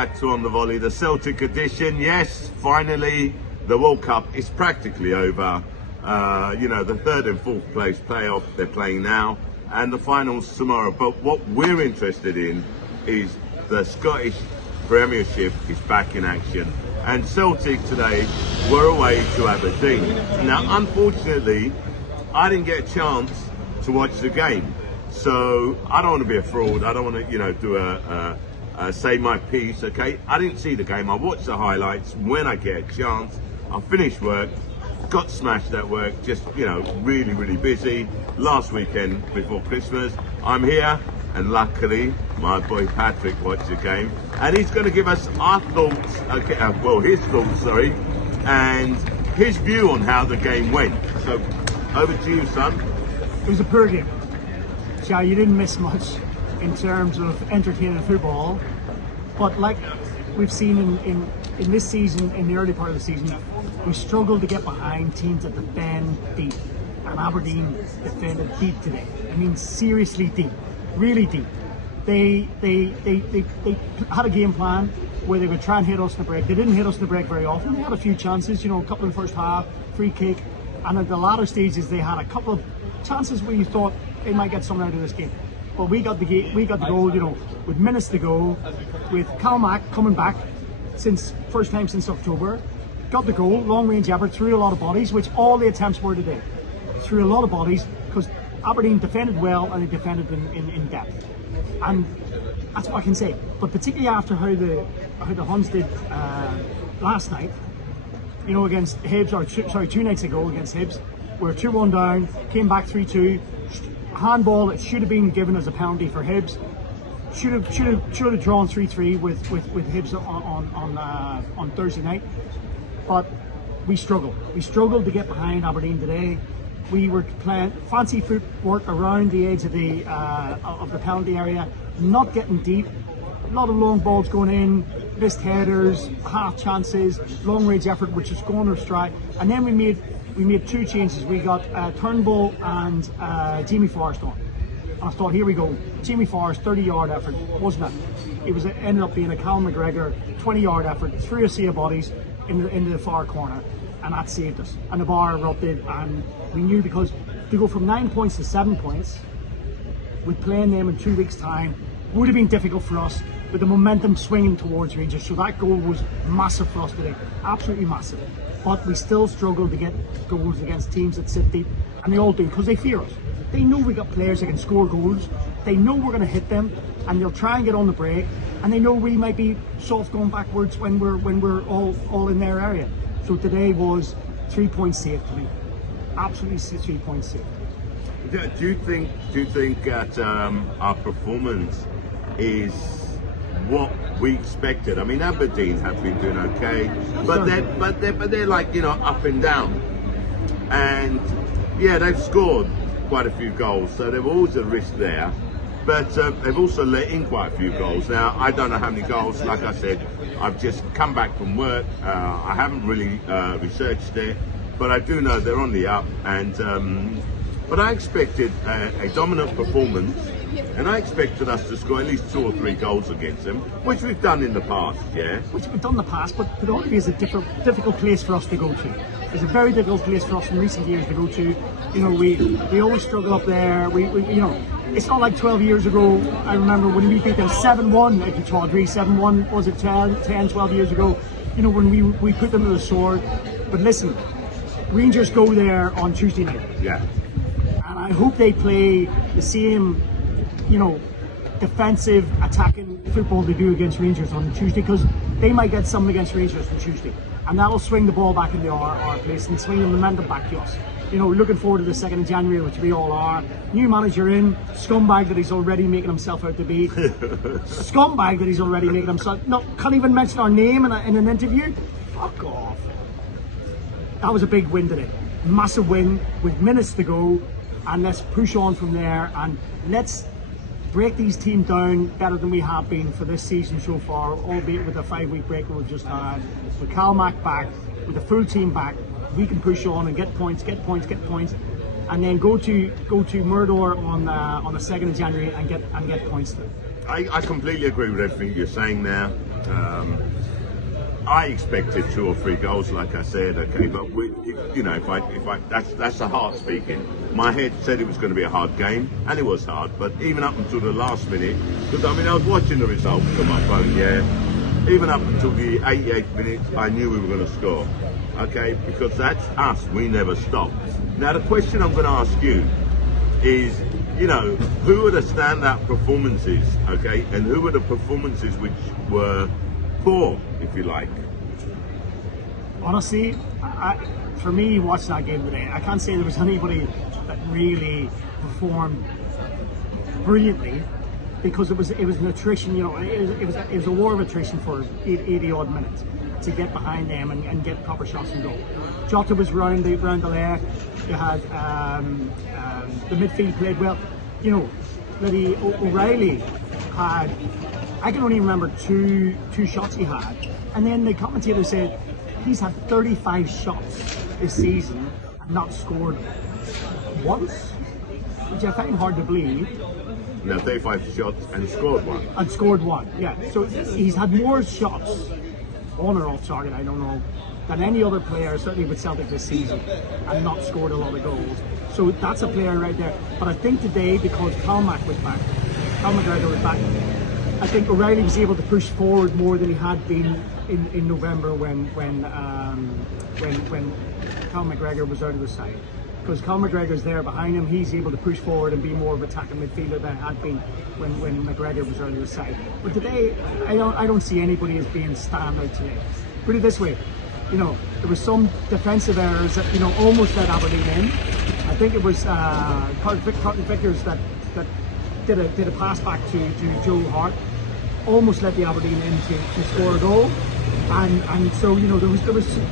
back to On the Volley, the Celtic edition. Yes, finally, the World Cup is practically over. The third and fourth place playoff they're playing now, and the finals tomorrow. But what we're interested in is the Scottish Premiership is back in action. And Celtic today were away to Aberdeen. Now, unfortunately, I didn't get a chance to watch the game. So I don't want to be a fraud. I don't want to, do say my piece. Okay, I didn't see the game. I watched the highlights when I get a chance. I finished work, got smashed at work. Just really, really busy. Last weekend before Christmas, I'm here, and luckily my boy Patrick watched the game, and he's going to give us our thoughts. Okay, his thoughts, sorry, and his view on how the game went. So over to you, son. It was a poor game. Shah, you didn't miss much in terms of entertaining football, but like we've seen in this season, in the early part of the season, we struggled to get behind teams that defend deep, and Aberdeen defended deep today. I mean, seriously deep, really deep. They had a game plan where they would try and hit us in the break. They didn't hit us in the break very often. They had a few chances, a couple in the first half, free kick, and at the latter stages they had a couple of chances where you thought they might get something out of this game. But we got the goal, with minutes to go, with Calmac coming back first time since October, got the goal, long range effort, threw a lot of bodies, which all the attempts were today. Threw a lot of bodies because Aberdeen defended well and they defended in depth. And that's what I can say. But particularly after how the Huns did last night, against Hibs, 2 nights ago against Hibs, we're 2-1 down, came back 3-2. Handball that should have been given as a penalty for Hibs. Should have drawn 3-3 with Hibs on Thursday night. But we struggled. We struggled to get behind Aberdeen today. We were playing fancy footwork around the edge of the penalty area, not getting deep. A lot of long balls going in, missed headers, half chances, long range effort, which is going astray. And then we made two changes. We got Turnbull and Jamie Forrest on. And I thought, here we go. Jamie Forrest, 30-yard effort, wasn't it? It ended up being a Cal McGregor 20-yard effort, through a sea of bodies into the far corner, and that saved us. And the bar erupted, and we knew, because to go from 9 points to 7 points, with playing them in 2 weeks' time, would have been difficult for us, with the momentum swinging towards Rangers. So that goal was massive for us today, absolutely massive. But we still struggle to get goals against teams that sit deep, and they all do, because they fear us. They know we got players that can score goals. They know we're going to hit them, and they'll try and get on the break. And they know we might be soft going backwards when we're all in their area. So today was 3 points saved to me, absolutely 3 points saved. Do you think that our performance is what we expected? I mean, Aberdeen have been doing okay, but they're like up and down, and yeah, they've scored quite a few goals, so there was a risk there. But they've also let in quite a few goals. Now, I don't know how many goals. Like I said, I've just come back from work. I haven't really researched it, but I do know they're on the up. And but I expected a dominant performance, and I expected us to score at least 2 or 3 goals against them, which we've done in the past, yeah? Which we've done in the past, but predominantly is a difficult place for us to go to. It's a very difficult place for us in recent years to go to. We always struggle up there. It's not like 12 years ago. I remember when we beat them 7-1 at the Chaudhry, 7-1, was it 10, 12 years ago, when we put them to the sword. But listen, Rangers go there on Tuesday night. Yeah. And I hope they play the same, defensive, attacking football they do against Rangers on Tuesday, because they might get something against Rangers on Tuesday. And that'll swing the ball back into our place and swing the momentum back to us. Looking forward to the 2nd of January, which we all are. New manager in, scumbag that he's already making himself out to be. Scumbag that he's already making himself. No, can't even mention our name in an interview. Fuck off. That was a big win today. Massive win with minutes to go, and let's push on from there, and let's break these teams down better than we have been for this season so far, albeit with the 5-week break that we've just had. With Calmac back, with the full team back, we can push on and get points, and then go to Murdoch on the 2nd of January and get points there. I completely agree with everything you're saying there. I expected 2 or 3 goals, like I said. Okay, but that's the heart speaking. My head said it was going to be a hard game, and it was hard. But even up until the last minute, because I was watching the results on my phone. Yeah, even up until the 88th minute, I knew we were going to score. Okay, because that's us. We never stopped. Now the question I'm going to ask you is, who are the standout performances? Okay, and who are the performances which were poor, if you like? Honestly, for me, watching that game today, I can't say there was anybody that really performed brilliantly, because it was an attrition. It was a war of attrition for 80 odd minutes to get behind them and get proper shots and goal. Jota was round the left. You had the midfield played well. Bloody O'Reilly had, I can only remember two shots he had, and then the commentator said he's had 35 shots this season and not scored once, which I find hard to believe. Now 35 shots and scored one. And scored one, yeah. So he's had more shots on or off target, I don't know, than any other player, certainly with Celtic this season, and not scored a lot of goals. So that's a player right there. But I think today, because Cal McGregor was back, I think O'Reilly was able to push forward more than he had been in November when Cal McGregor was out of the side. Because Cal McGregor's there behind him, he's able to push forward and be more of an attacking midfielder than had been when McGregor was out of the side. But today, I don't see anybody as being standout today. Put it this way, there was some defensive errors that almost let Aberdeen in. I think it was Carlton Vickers that did a pass back to Joe Hart, almost let the Aberdeen in to score a goal. And so there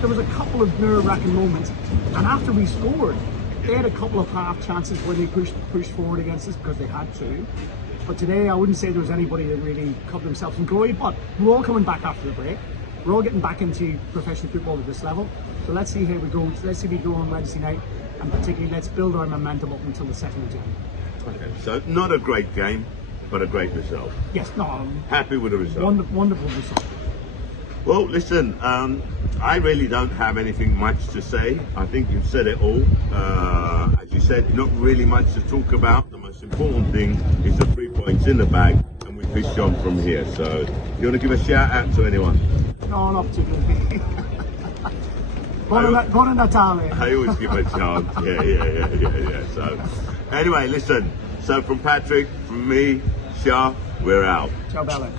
was a couple of nerve-wracking moments, and after we scored, they had a couple of half chances where they pushed forward against us because they had to. But today, I wouldn't say there was anybody that really covered themselves in glory. But we're all coming back after the break. We're all getting back into professional football at this level. So let's see how we go. Let's see how we go on Wednesday night, and particularly let's build our momentum up until the 2nd of January. Okay, so not a great game, but a great result. Yes, no, I'm happy with the result. Wonderful result. Well, listen, I really don't have anything much to say. I think you've said it all. As you said, not really much to talk about. The most important thing is the 3 points in the bag, and we push on from here. So, you want to give a shout out to anyone? No, not particularly. Buona Natale. I always give a chance. Yeah. So, anyway, listen. So, from Patrick, from me, Shah, we're out. Ciao, Bella.